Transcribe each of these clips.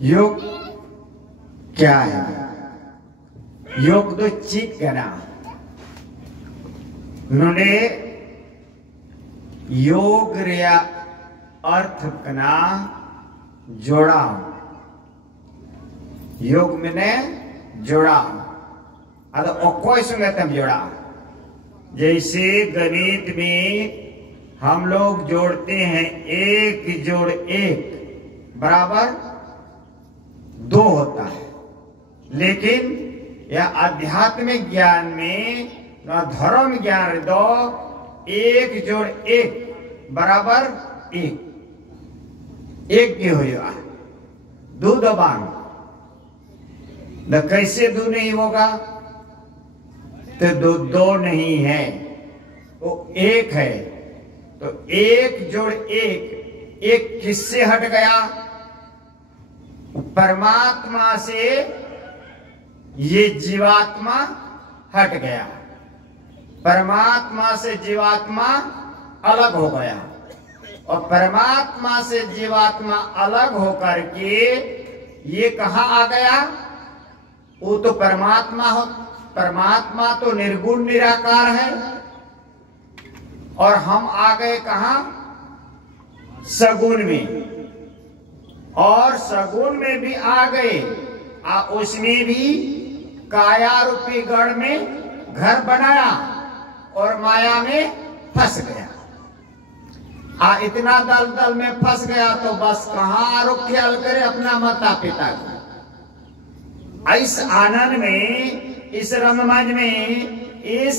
योग क्या है? योग तो चित करा नुडे योग रिया अर्थ कना जोड़ा। योग मैंने जोड़ा अद कोई संगे तम जोड़ा। जैसे गणित में हम लोग जोड़ते हैं 1 जोड़ 1 बराबर 2 होता है, लेकिन यह आध्यात्मिक ज्ञान में धर्म ज्ञान दो 1 जोड़ 1 बराबर 1 के होगा। 2 दबान न कैसे 2 नहीं होगा? तो 2 नहीं है, वो 1 है। तो 1 जोड़ 1 किससे हट गया? परमात्मा से ये जीवात्मा हट गया। परमात्मा से जीवात्मा अलग हो गया, और परमात्मा से जीवात्मा अलग होकर के ये कहाँ आ गया? वो तो परमात्मा हो। परमात्मा तो निर्गुण निराकार है, और हम आ गए कहाँ? सगुण में। और सगुण में भी आ गए, उसमें भी काया रूपी गढ़ में घर बनाया और माया में फंस गया। इतना दलदल में फंस गया तो बस कहाँ आरोप ख्याल करे अपना माता पिता को। इस आनंद में, इस रंगमंच में, इस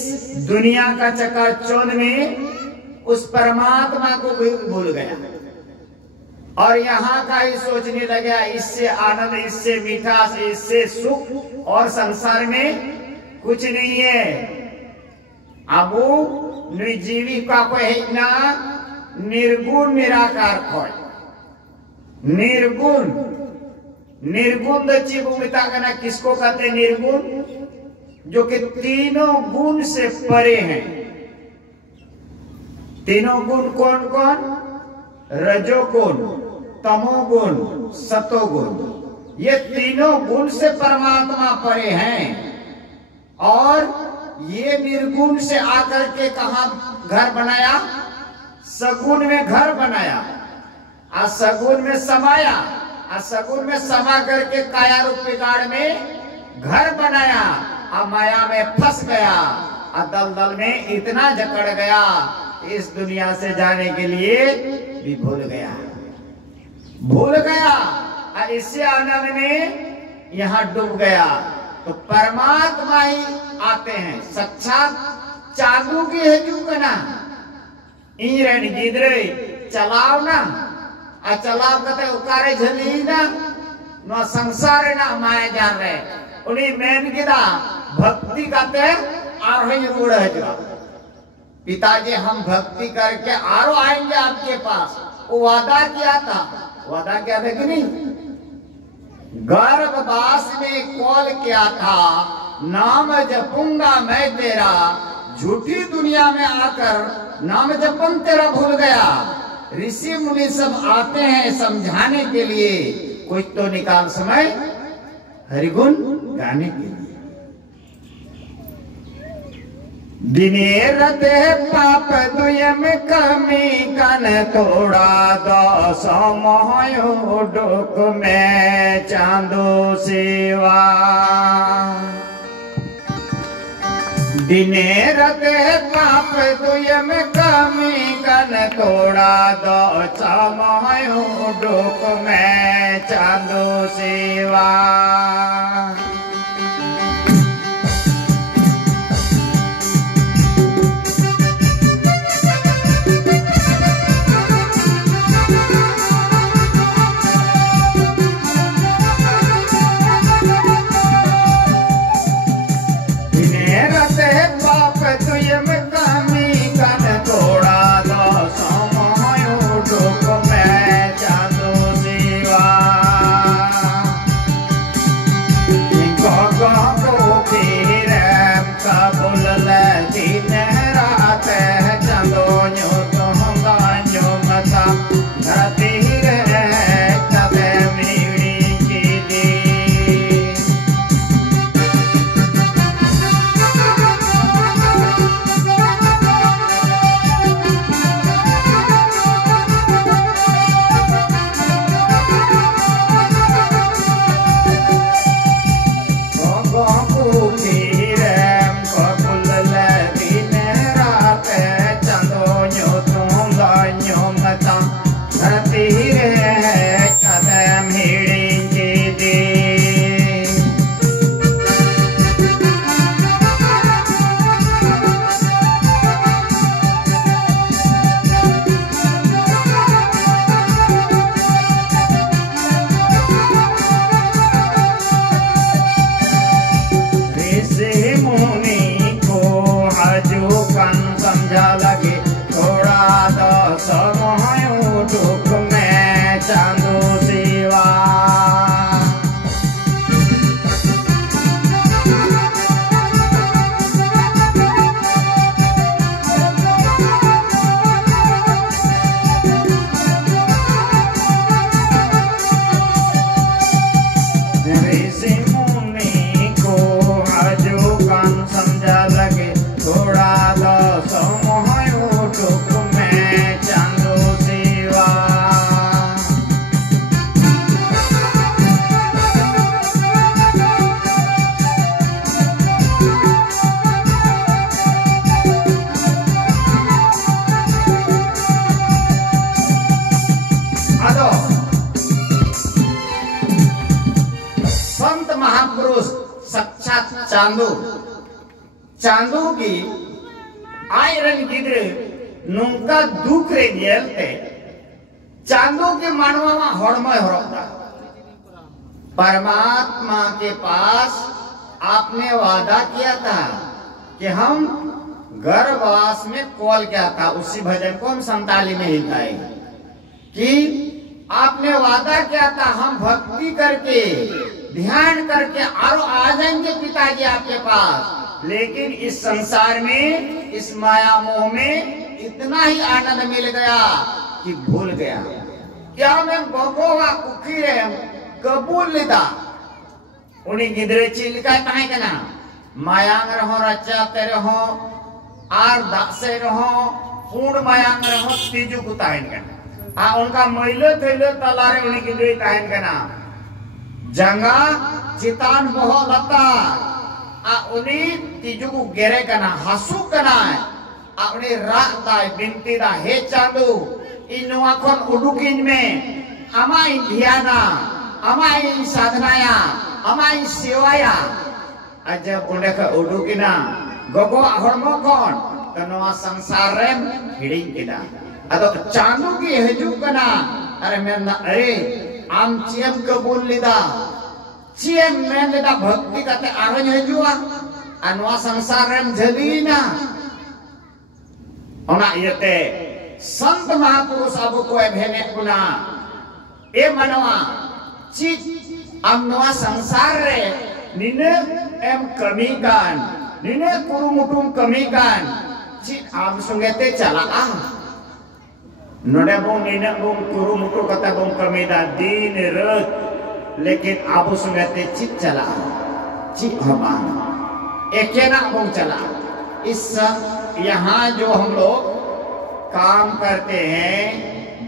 दुनिया का चकाचौंध में उस परमात्मा को भी भूल गया, और यहाँ का ही सोचने लगा इससे आनंद, इससे मिठास, इससे सुख और संसार में कुछ नहीं है। अब वो निर्जीवी का कोई है ना, निर्गुण निराकार कोई निर्गुण। निर्गुण दची भूमिता का ना किसको कहते? निर्गुण, जो कि तीनों गुण से परे हैं। तीनों गुण कौन कौन? रजोगुण, तमोगुण, सतोगुण। ये तीनों गुण से परमात्मा परे हैं, और ये निर्गुण से आकर के कहा घर बनाया? सगुण में घर बनाया, सगुण में समाया, सगुण में समा करके काया रूप बिगाड़ में घर बनाया, माया में फंस गया, दलदल में इतना जकड़ गया, इस दुनिया से जाने के लिए भी भूल गया। और इससे आनंद में यहाँ डूब गया। तो परमात्मा ही आते हैं, साक्षात चालू की है क्यों कना ईरन गिदरे चलाव ना, चलाव कहते उकारे झली ना, नो संसार ना माया जान रहे उन्हीं मैन गिदा भक्ति कहते और ही रूढ़ है जो पिताजी हम भक्ति करके आरो आएंगे आपके पास। वो वादा किया था, वादा किया था कि नहीं? गर्भवास में कॉल किया था, नाम जपूंगा मैं तेरा, झूठी दुनिया में आकर नाम जपन तेरा भूल गया। ऋषि मुनि सब आते हैं समझाने के लिए, कुछ तो निकाल समय हरिगुण गाने के लिए। दिने रते पाप दुयम कमी कन तोड़ा दो समयो डोक में चांदो सेवा। दिने रते पाप दुयम कमी कन तोड़ा दो समयो डोक में चांदो सेवा। समझा लगे थोड़ा तो समोहयो दुख में चांदो सेवा। चांदो चांदो की आयरन गिद्रे नुंका दुख रे गेलते चांदो के मानवा मा हड़मय हरता। परमात्मा के पास आपने वादा किया था कि हम गर्भवास में कॉल किया था, उसी भजन को हम 47 में ही गाएंगे कि आपने वादा किया था हम भक्ति करके ध्यान करके और आ जाएंगे पिताजी आपके पास। लेकिन इस संसार में इस माया मोह में इतना ही आनंद मिल गया कि भूल गया क्या मैं बगोवा कुखीरे कबूल लेता उन्हीं गिदरे चिल का ताहे कना मायांग रहो रचा तेरे हो आर दासे रहो पूर्ण मायांग रहो तीजु कुताइन कना आ उनका महिलो थैलो तलारे उन्हीं गिदरे ताहे कना जंगा चितान मोह लता आ उन्हीं तीजु को गेरे कना हसु कना आ उन्हीं रात दाय बिनती दा हे चांदू इन वाखन उडुकिन में अमाई ध्याना अमाई साधनाया अमाई सेवाया अजब उन्हें का उडुकिना गोगो हड़मो कौन तनवा संसार रे हिडिंग किदा अदो चांदू की हजू कना अरे मैं अरे आम चियम कबूल लिदा चियम मैं लिदा भक्ति करते आरज हजुआ अनवा संसार रेम झलीना ओना येते संत महापुरुष अब को भेने गुना ए मनवा चित अमनवा संसार रे निने एम कमी कान निने कुरुमुटुम कमी कान चित आम सुंगेते चला आ नोडे बों निने बों कुरुमुटु कता बों कमी दा दिन रात लेकिन आबू सुंगेते चित चला चित हमान एकेना बों चला। इस यहाँ जो हम लोग काम करते हैं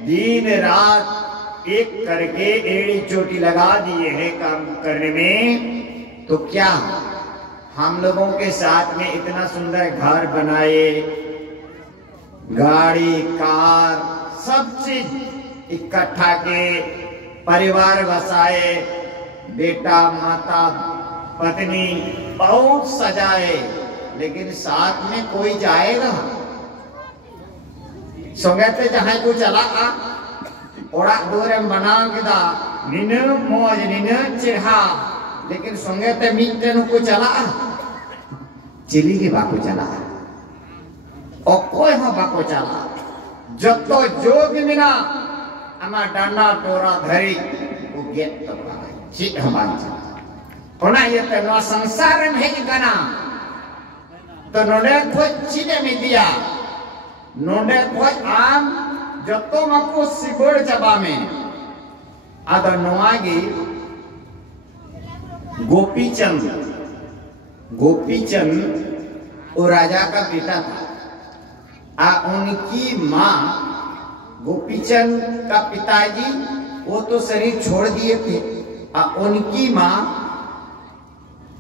दिन रात एक करके एड़ी चोटी लगा दिए हैं काम करने में, तो क्या हम लोगों के साथ में इतना सुंदर घर बनाए गाड़ी कार सब चीज इकट्ठा के परिवार बसाए बेटा माता पत्नी बहुत सजाए, लेकिन साथ में कोई जाएगा संगते जहां को चला आ ओड़ा दूरे बना किदा निने मौज निने चिढ़ा, लेकिन संगते मिटन को चला चिली के बाको चला और कोई हो बाको चला जब तो जोग मिना अमा डांडा टोरा धरी वो गेट तो चिट हमान चला होना ये तो नो संसार में है गना तो नोडे को चिने में दिया नोडे को आम जब तो मको सिगोड़ चबा में आधा नवागी गोपीचंद वो राजा का बेटा था। उनकी माँ गोपीचंद का पिताजी वो तो शरीर छोड़ दिए थे। उनकी माँ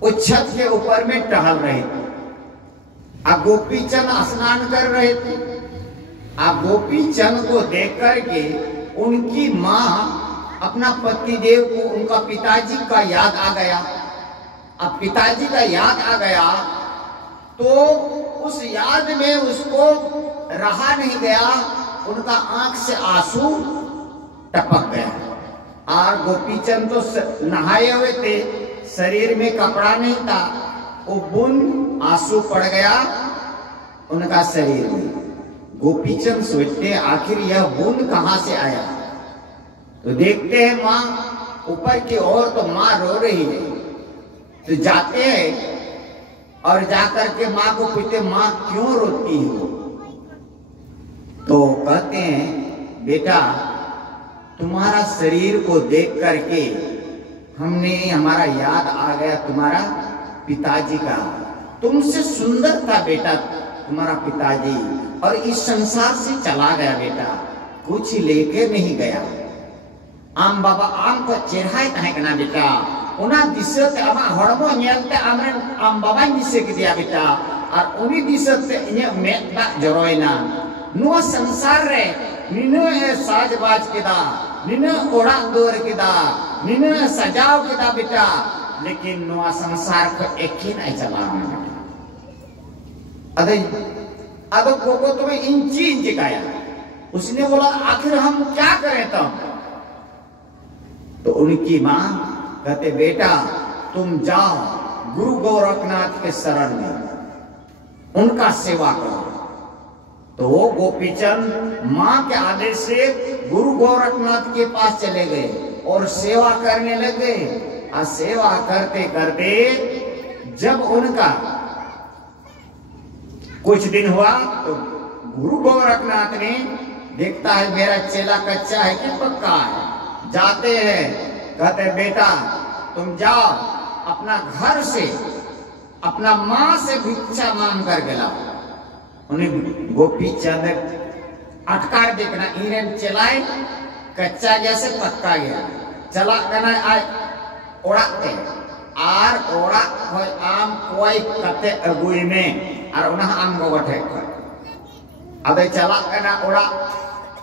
वो छत के ऊपर में टहल रहे थे। गोपीचंद स्नान कर रहे थे। गोपीचंद को देख करके उनकी माँ अपना पतिदेव को उनका पिताजी का याद आ गया। अब पिताजी का याद आ गया तो उस याद में उसको रहा नहीं गया, उनका आंख से आंसू टपक गया। और गोपीचंद तो नहाए हुए थे, शरीर में कपड़ा नहीं था, वो बूंद आंसू पड़ गया उनका शरीर में। गोपीचंद सोचते आखिर यह बूंद कहां से आया। तो देखते हैं माँ ऊपर की ओर, तो माँ रो रही है। तो जाते हैं और जाकर के माँ को पूछते, माँ क्यों रोती हो? तो कहते हैं बेटा तुम्हारा शरीर को देख करके हमारा याद आ गया तुम्हारा पिताजी का। तुमसे सुंदर था बेटा तुम्हारा पिताजी, और इस संसार से चला गया बेटा, कुछ लेके नहीं गया। आम बाबा आम को चेहरा तहकना बेटा, उना दिशते आमा हड़मो नेलते आमरेन आम बाबा दिशे के दिया बेटा, और उनी दिशते इने मेदा जरोइना। नुआ संसार रे निनो ए साजबाज केदा, निनो ओड़ा दुआर केदा, निनो सजाव केदा बेटा, लेकिन नुआ संसार को एकिन आई चलाना बेटा। अदो गोगो तुम्हें इंची काया। उसने बोला आखिर हम क्या करें तब? तो उनकी माँ कहते बेटा तुम जाओ गुरु गोरखनाथ के शरण में, उनका सेवा करो। तो वो गोपीचंद माँ के आदेश से गुरु गोरखनाथ के पास चले गए और सेवा करने लगे। और सेवा करते करते जब उनका कुछ दिन हुआ तो गुरु गोरखनाथ ने देखता है मेरा चेला कच्चा है कि पक्का है। जाते हैं, कहते बेटा तुम जाओ अपना घर से अपना माँ से भिक्षा मांग कर के लाओ। उन्हें गोपीचंद अटकार देखना इन्हें चलाए, कच्चा गया से पक्का गया, चला करना आए ओढ़ाते आर ओड़ा होय आम कोई कते अगुई में और उन्हें आम को गठे कर अबे चला करना ओड़ा।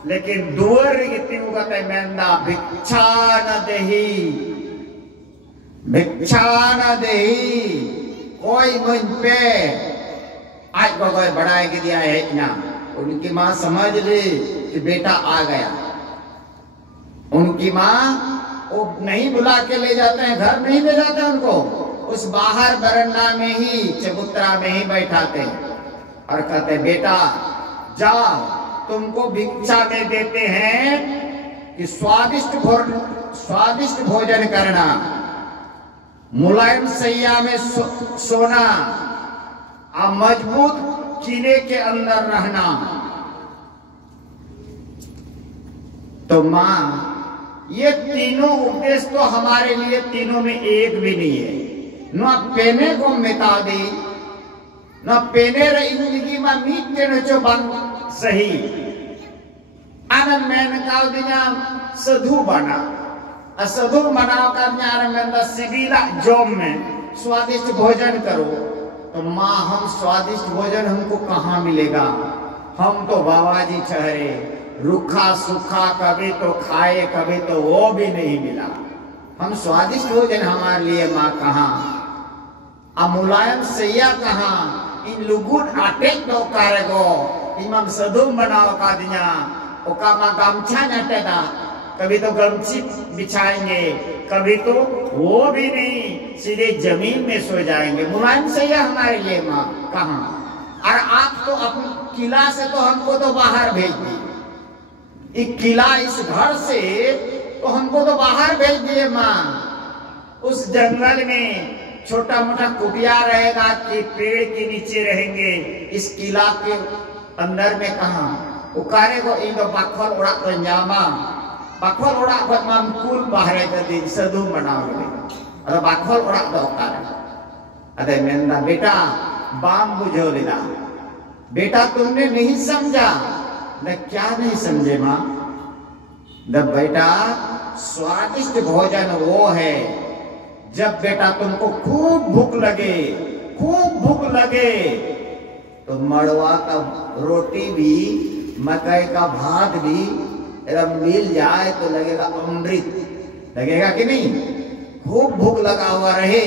लेकिन दुआर कितनी उगते मेंदा भिक्षा न देही, भिक्षा न देही, कोई मन पे आज को कोई बढ़ाए के दिया है ना। उनकी माँ समझ ली कि बेटा आ गया। उनकी माँ वो नहीं बुला के ले जाते हैं, घर नहीं ले जाते उनको, उस बाहर बरंडा में ही चबूतरा में ही बैठाते हैं और कहते बेटा जाओ तुमको भिक्षा में देते हैं कि स्वादिष्ट भोजन करना, मुलायम सैया में सोना और मजबूत किले के अंदर रहना। तो माँ ये तीनों उपदेश तो हमारे लिए तीनों में एक भी नहीं है। न पेने को मिटा दी, न पेने रही जिंदगी में मीट के नचो बन सही। आनंद मैंने कहा दिना साधु बना, साधु बनाओ कर में सिबीला जोम में स्वादिष्ट भोजन करो। तो माँ हम स्वादिष्ट भोजन हमको कहाँ मिलेगा? हम तो बाबा जी ठहरे, रूखा सूखा कभी तो खाए कभी तो वो भी नहीं मिला। हम स्वादिष्ट भोजन हमारे लिए माँ कहाँ, मुलायम सैया कहाँ, इन लुगुन आटे तो करेगो इमाम सदु बनाओ का दिया ओका माँ गमछा नटेगा, कभी तो गमछी बिछाएंगे कभी तो वो भी नहीं, सीधे जमीन में सो जाएंगे। मुलायम सैया हमारे लिए माँ कहाँ? और आप तो अपने किला से तो हमको तो बाहर भेज दी, एक किला इस घर से तो हमको तो बाहर भेज दिए माँ। उस जंगल में छोटा मोटा कुटिया रहेगा कि पेड़ के नीचे रहेंगे, इस किला के अंदर में कहाँ उकारे को इन बाखल उड़ा पंजामा बाखल उड़ा पर माम कुल बाहर के दिन सदु बनाओगे अरे बाखल उड़ा दो उकारे अरे मेरा बेटा बाम बुझो लेना बेटा तुमने नहीं समझा। न क्या नहीं समझे माँ? द बेटा स्वादिष्ट भोजन वो है जब बेटा तुमको खूब भूख लगे तो मड़वा का रोटी भी मकई का भात भी मिल जाए तो लगेगा अमृत, लगेगा कि नहीं? खूब भूख लगा हुआ रहे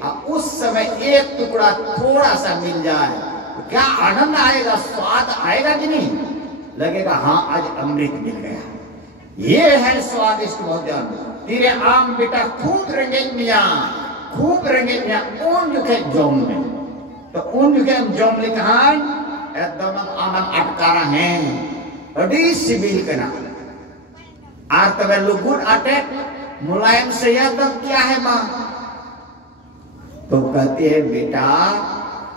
और उस समय एक टुकड़ा थोड़ा सा मिल जाए तो क्या आनंद आएगा, स्वाद आएगा कि नहीं? लगेगा हाँ आज अमृत मिल गया। ये है स्वादिष्ट भोजन। तेरे आम बेटा खूब रंगीन मिया उन जुखे जोम में तो उन जुखे जोम लिखान अटकारा है अड़ी सिबिल कना आर तबे लुगुन आटे मुलायम सैया तब क्या है माँ? तो कहते हैं बेटा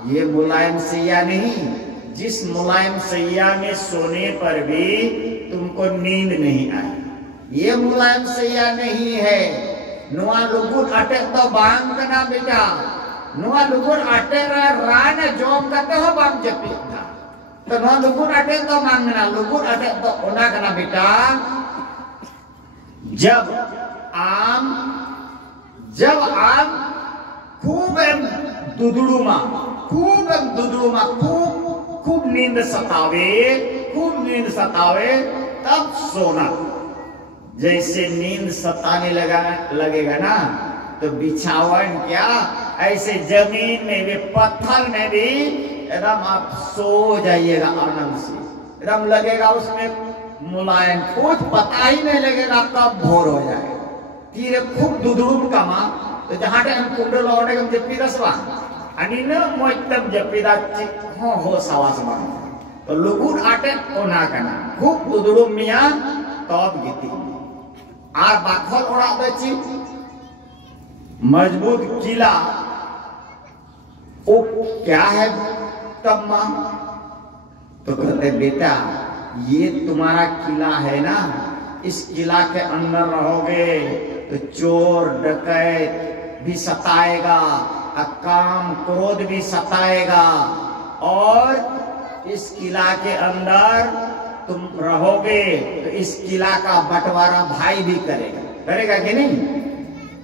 ये मुलायम सैया नहीं, जिस मुलायम सैया में सोने पर भी तुमको नींद नहीं आए, ये मुलायम सैया नहीं है। नुआ लुगुन आटे तो बांग कना बेटा, नुआ लुगुन आटे रान जोम करते हो बांग जपी था, तो नुआ लुगुन आटे तो मांगना, लुगुन आटे तो ओना कना बेटा। जब आम खूब दुदड़ुमा खूब नींद सतावे तब सोना। जैसे नींद सताने लगेगा ना तो बिछावन क्या ऐसे जमीन में भी पत्थर में भी एकदम आप सो जाइएगा आनंद से, एकदम लगेगा उसमें मुलायम, कुछ पता ही नहीं लगेगा कब भोर हो जाए। तीरे खूब दुदड़ुम कमा तो जहाँ टाइम कुंडल लौटे कम जब पिदसवा अनि न मोइतम जब पिदा हो सवास बन तो लुगुन आटे ओना कना खूब दुदड़ुम मिया तब गीती आर बाखल ओड़ा दची मजबूत किला ओ क्या है तब मां? तो कहते बेटा ये तुम्हारा किला है ना, इस किला के अंदर रहोगे तो चोर डकैत भी सताएगा, काम क्रोध भी सताएगा, और इस किला के अंदर तुम रहोगे तो इस किला का बंटवारा भाई भी करेगा कि नहीं?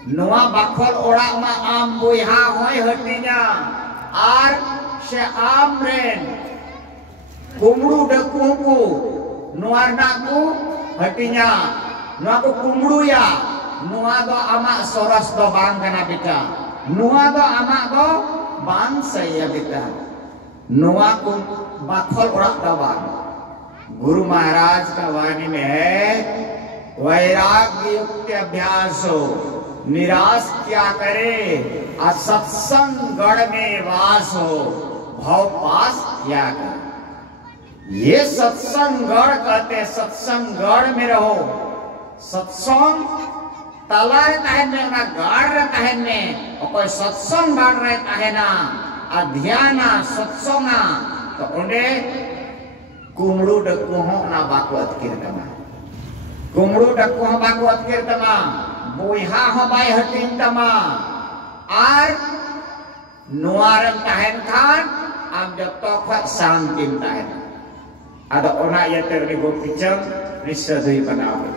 नुआ बाखल ओड़ा मा आम बोहा होय हटिना आर से आम रेन कुमड़ू डकू को नुआर ना को हटिना नुआ को कुमड़ू या नुआ दो आमा सोरस दो बांग कना बेटा, नुआ दो आमा दो बांग सैया बेटा, नुआ को बाखल ओड़ा दबा। गुरु महाराज का वाणी में है वैराग्य युक्त अभ्यास हो, निराश क्या करे, असत्संग गढ़ में वास हो, भव पास क्या करे। ये सत्संग गढ़ कहते, सत्संग गढ़ में रहो। सत्संग तला रहता है ना गढ़ रहता है में, और कोई सत्संग गढ़ रहता है ना अध्याना सत्संगा तो उन्हें कुमड़ू डकू हो ना बाकवत कीर्तमा, कुमड़ू डकू हो बाकवत कीर्तमा, बोहा हो बाय हटिन तमा, आर नुआरम ताहन खान आम जब तो खत शांतिम ताहन। अदा ओना यते रिगो पिचम निश्चय बनावे,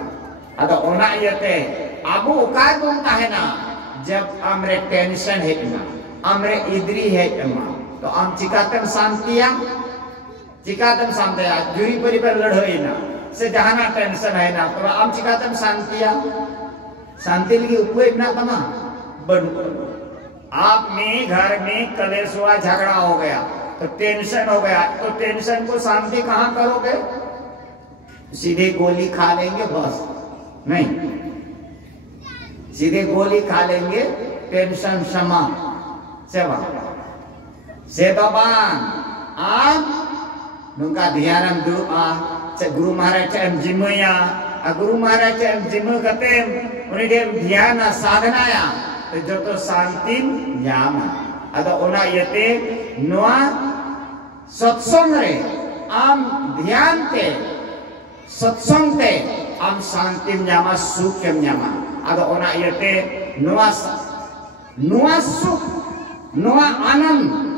अदा ओना यते आबू उकार बुम ताहना जब हमरे टेंशन है ना, हमरे इद्री है ना, तो हम चिकातम शांतिया चिकातम शांतिया जुरी परिवार लड़ोई ना से जहाना टेंशन है ना तो हम चिकातम शांतिया शांति लगी उपयोग ना तमा बन। आप में घर में कलेश हुआ, झगड़ा हो गया तो टेंशन हो गया, तो टेंशन को शांति कहाँ करोगे? सीधे गोली खा लेंगे बस नहीं, सीधे गोली खा लेंगे टेंशन समा सेवा से दबान आप नुका ध्यानम Guru Maharaj M जिमया Guru Maharaj M gym कतेम उन्हें ध्यान साधनाया तो जो तो शांति न्यामा अदा ओना यते नोआ सत्संग रे आम ध्यान ते सत्संग ते आम शांति न्यामा सुख न्यामा अदा ओना यते नोआ सुख नोआ आनंद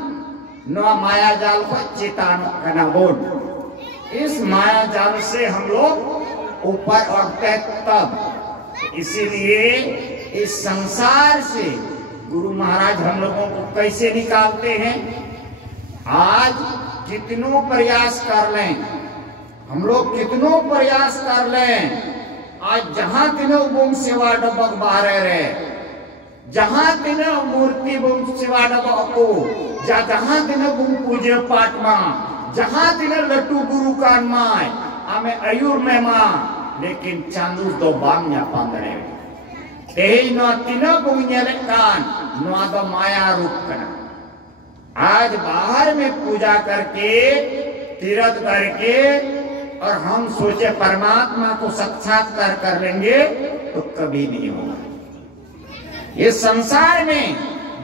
नोआ माया जाल को चेतन करना बोल। इस माया जाल से हम लोग ऊपर उठते तब, इसीलिए इस संसार से गुरु महाराज हम लोगों को कैसे निकालते हैं? आज कितनों प्रयास कर लें हम लोग, कितनों प्रयास कर लें, आज जहां तीनों बुम सेवा डबक बाहर रहे, जहां तीनों मूर्ति बुम सेवा डबक को जहां तीनों बुम पूजे पाठ मां, जहां तीनों लट्टू गुरु कान माय हमें अयुर में मां, लेकिन चांदू तो बांग या पांदरे तेही नो तीनों बुम कान नो तो माया रूप करना। आज बाहर में पूजा करके तीर्थ करके और हम सोचे परमात्मा को साक्षात्कार कर लेंगे तो कभी नहीं होगा। ये संसार में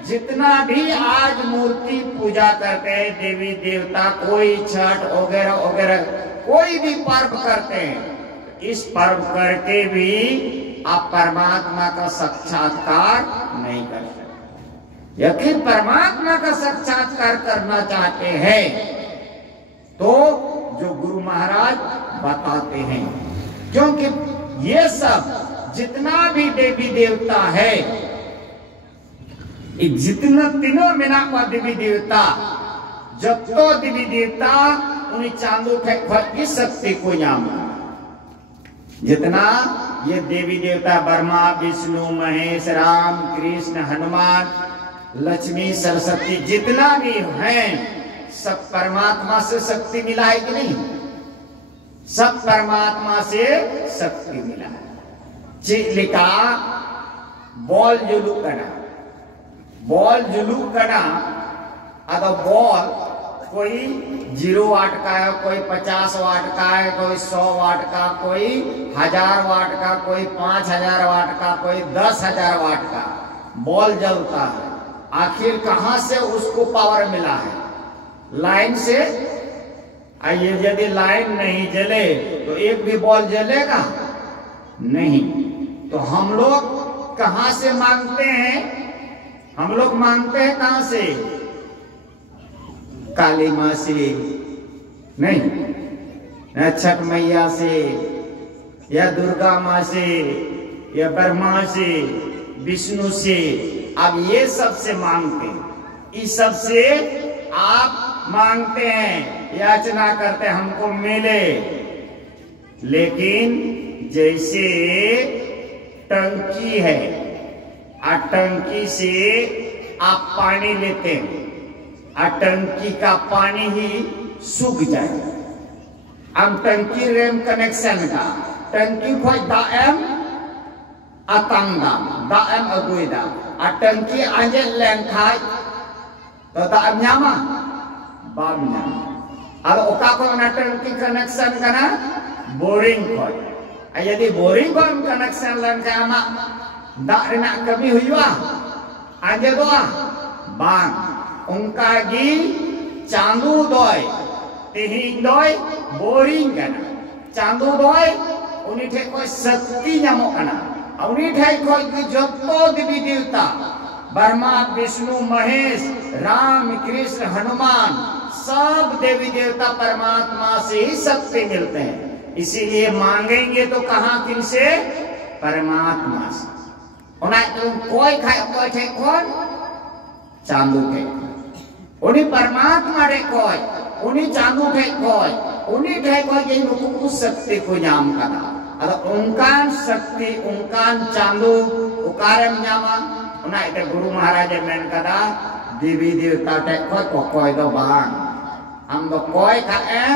जितना भी आज मूर्ति पूजा करते हैं, देवी देवता, कोई छठ वगैरह वगैरह कोई भी पर्व करते हैं, इस पर्व करके भी आप परमात्मा का साक्षात्कार नहीं कर सकते। यदि परमात्मा का साक्षात्कार करना चाहते हैं तो जो गुरु महाराज बताते हैं, क्योंकि ये सब जितना भी देवी देवता है, जितना तीनों मीना का देवी देवता, जब तो देवी देवता उन्हें चांदो की शक्ति को नाम, जितना ये देवी देवता ब्रह्मा विष्णु महेश राम कृष्ण हनुमान लक्ष्मी सरस्वती जितना भी हैं, सब परमात्मा से शक्ति मिला है कि नहीं? सब परमात्मा से शक्ति मिला है। चिलिका बॉल जुलू करना, बॉल जुलू करना, अगर बॉल कोई 0 वाट का है, कोई 50 वाट का है, कोई 100 वाट का, कोई 1000 वाट का, कोई 5000 वाट का, कोई 10,000 वाट का बॉल जलता है। आखिर कहां से उसको पावर मिला है? लाइन से। आइए, यदि लाइन नहीं जले तो एक भी बॉल जलेगा नहीं। तो हम लोग कहां से मांगते हैं? हम लोग मांगते हैं कहां से? काली मां से नहीं, छठ मैया से या दुर्गा मां से या ब्रह्मा से विष्णु से, अब ये सब से मांगते हैं। इस सब से आप मांगते हैं, याचना करते हैं हमको मिले। लेकिन जैसे टंकी है, टंकी से आप पानी लेते हैं, टंकी का पानी ही सूख जाए। अब टंकी रेम कनेक्शन का टंकी खोज दाएम अतंगा दाएम अगुइदा टंकी आजे लेंखाय तो दाएम न्यामा बाम न्यामा। अब ओका को ना टंकी कनेक्शन करना बोरिंग खोज। यदि बोरिंग को कनेक्शन लेंखाय आमा दाग रेना कमी हुआ आजे दोआ बांग उनका गी चांदू दोय तिहिं दोय बोरिंग करना चांदू दोय उन्हीं ठे कोई शक्ति नामो करना उन्हीं ठे कोई जो तो देवी देवता ब्रह्मा विष्णु महेश राम कृष्ण हनुमान सब देवी देवता परमात्मा से ही शक्ति मिलते हैं। इसीलिए मांगेंगे तो कहाँ किनसे? परमात्मा से। कोई खाए कोई ठे कौन? चांदू के उन्हीं परमात्मा रे कोई उन्हीं चांदू ठे कोई उन्हीं ठे कोई ये नुकु शक्ति को नाम करा। अगर उनकान शक्ति उनकान चांदू उकारम नामा उन्हें इते गुरु महाराज मेन करा देवी देवता ठे कोई दो बांग हम दो कोई खाएं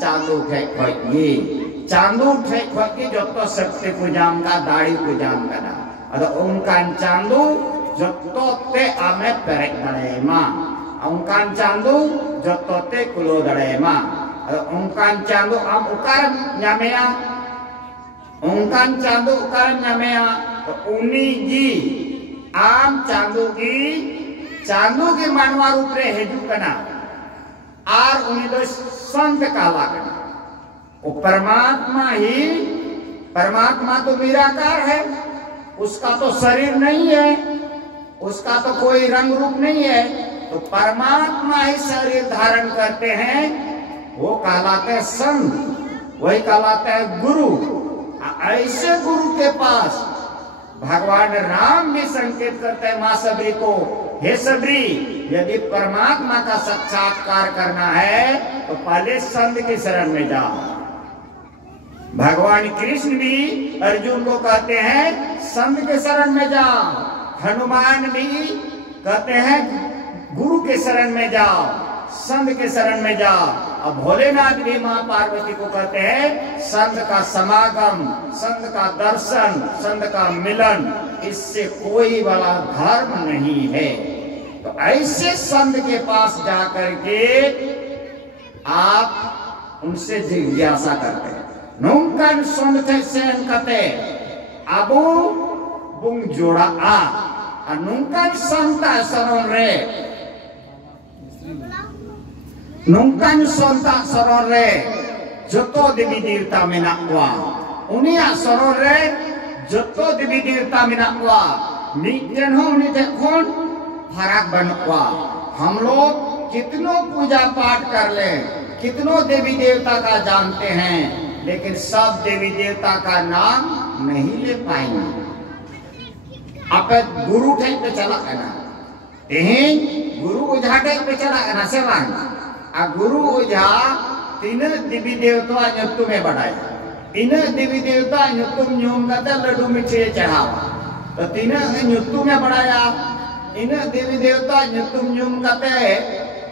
चांदू ठे कोई ये चांदू ठे कोई की जो तो शक्ति को नाम का दाढ़ी को नाम करा। अगर उनकान चांदू जो तो ते आमे पेरेक दड़े माँ उनकान चांदू जो तो ते कुलो दड़े माँ उनकान चांदू आम उकार न्यामेया उनकान चांदू उकार न्यामेया तो उन्हीं जी आम चांदू की मानवा रूप रे हेजू कना आर उन्हीं दो संत काला कना। वो परमात्मा तो निराकार है, उसका तो शरीर नहीं है, उसका तो कोई रंग रूप नहीं है। तो परमात्मा ही शरीर धारण करते हैं, वो कहलाते हैं संत, वही कहलाते हैं गुरु। ऐसे गुरु के पास भगवान राम भी संकेत करते हैं माँ सबरी को, हे सबरी यदि परमात्मा का साक्षात्कार करना है तो पहले संत के शरण में जाओ। भगवान कृष्ण भी अर्जुन को कहते हैं संत के शरण में जाओ, हनुमान भी कहते हैं गुरु के शरण में जाओ, संत के शरण में जाओ। अब भोलेनाथ भी मां पार्वती को कहते हैं संत का समागम, संत का दर्शन, संत का मिलन, इससे कोई बड़ा धर्म नहीं है। तो ऐसे संत के पास जाकर के आप उनसे जिज्ञासा करते नौकान सोनते सेन कते अबो बुंग जोड़ा आ नौकान संता सरोन रे नौकान संता सरोन रे जोतो देवी देवता मेना कुआ उनिया सरोन रे जोतो देवी देवता मेना कुआ निजन हो निजे खोन फराक बन कुआ हम लोग कितनों पूजा पाठ कर ले कितनों देवी देवता का जानते हैं लेकिन सब देवी देवता का नाम नहीं ले पाएंगे। आप गुरु ठाई पे चला ना तेहें गुरु ओझा ठाई पे चला ना से बांग आ गुरु ओझा तीन देवी देवता ᱧᱩᱛᱩᱢ में बढ़ाया इन देवी देवता ᱧᱩᱛᱩᱢ ᱧᱩᱢ कते लड्डू मिठाई चढ़ावा तो तीन ᱧᱩᱛᱩᱢ में बढ़ाया इन देवी देवता ᱧᱩᱛᱩᱢ ᱧᱩᱢ कते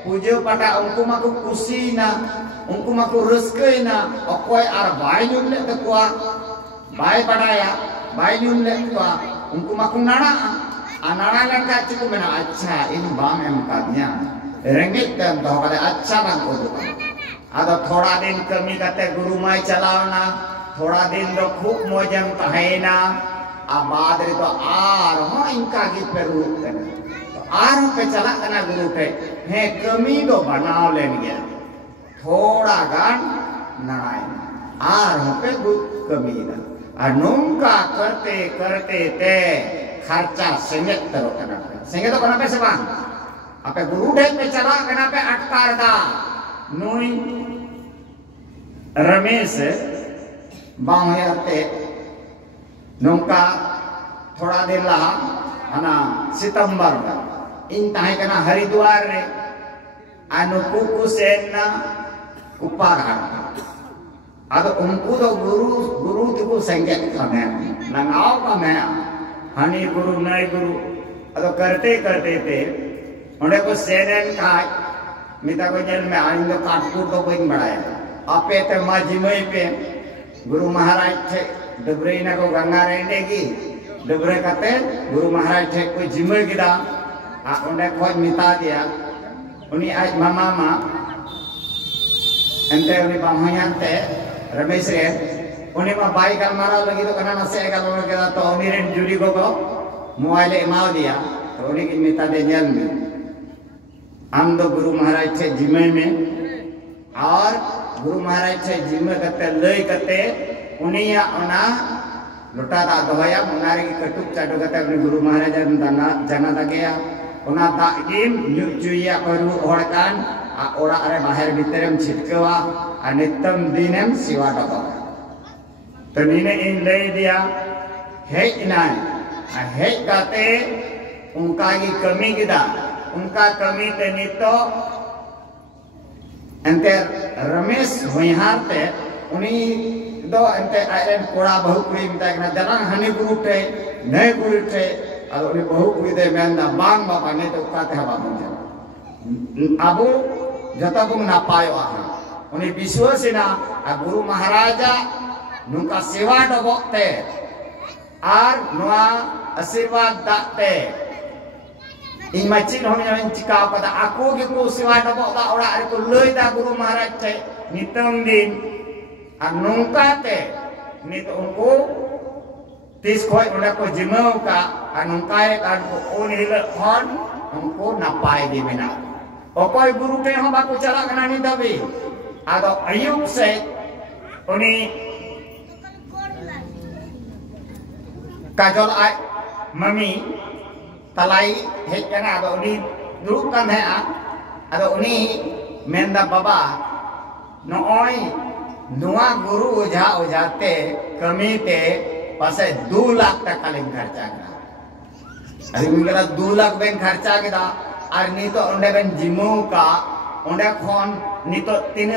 पूजा पाठ उनको माको खुशी ना उनको माको रस्कई ना अकोय आर बाय ᱧᱩᱢ ले तकुआ बाय बढ़ाया बाय ᱧᱩᱢ ले तकुआ उनको माको नाना नाना लड़का चिको मेना अच्छा इन बाम एम कादिया रेंगेज तम तो कदे अच्छा बाम को दुकान आदो थोड़ा दिन कमी कते गुरु माय चलावना थोड़ा दिन दो खूब मौजम तहेना आ बाद रे तो आर हो इनका गी पे रूप कना तो आर पे चला कना गुरु पे हे कमी दो बनाव लेन गया थोड़ा गान नाय आर हो पे कमी ना आ नोंका करते करते ते खर्चा संगे तरो कना संगे तो कना पे से बांग आपे गुरु ढे पे चला कना पे अटकार दा नोई रमेश बांगते नोंका थोड़ा दिन ला हना सितंबर का इन ताहे कना हरिद्वार रे आनो कुकु सेना उपाघाट आदो उनको तो गुरु तुको संगत कने नंगाव कने हनी गुरु नई गुरु अदो करते करते थे उन्हें को सेनन का मिता को जल में आइन दो काटपुर तो कोई बढ़ाया आपे ते माजिमई पे गुरु महाराज थे डबरे ना को गंगा रेंडेगी डबरे कते गुरु महाराज थे कोई जिमई गिदा आ उन्हें खोज मिता दिया उन्हीं आज मामा माँ अंते उन्हीं बामहयाते रमेश रे उन्हीं माँ बाई कल मारा लगी तो कना नसे कल मारा केदा तो उन्हीं रेंड जुड़ी को मोबाइल इमाव दिया तो उन्हीं की मिता दे जल में हम तो गुरु महाराज थे जिम्मे में और गुरु महाराज थे जिम्मे करते लय करते उन्हीं या उना लुटा दा दोया मुनारे की कटुक चाटो करते अपने गुरु महाराज दाना जाना दा गया उना दा गिम जुया करू ओड़कान आ ओड़ा अरे बाहर भीतरम छिटकवा आ नितम दिनम सिवा डबा तो नीने इन लय दिया है इनाय आ है काते उनका की कमी गिदा उनका कमी ते नितो अंते रमेश होइहार ते उनी दो अंते आयन कोड़ा बहु कुड़ी मिता कना जनान हनी गुरु टे नए गुरु टे और उनी बहु कुड़ी दे मेंदा बांग बाबा ने तो काते हवा मुझे अबु जता बुंग ना पायो आ उनी विश्वासिना आ गुरु महाराजा नुका सेवा डबोते आर नुआ आशीर्वाद दाते इन मचिन हम yang cikau pada aku gitu sewa dapok tak orang itu lei dah guru महाराज थे नितम दिन अनुका ते नित उनको तीस खोई उन्हें को जिम्मेव का अनुका एक अनको उन हिल खन उनको नापाय di mina okoy guru te हम बाकु चला कना नि दबी आदो अयुब से उनी काजल आय मम्मी तलाई हेज कना आदो उनी दुरुब kan है आदो उनी मेंदा बाबा नोय नुआ गुरु ओझा ओझाते कमी ते पासे 2 लाख टका लेन खर्चा करा अरे मिगला 2 लाख बेन खर्चा केदा और नी तो ओंडे बेन जिमो का ओंडे खोन नी तो तीन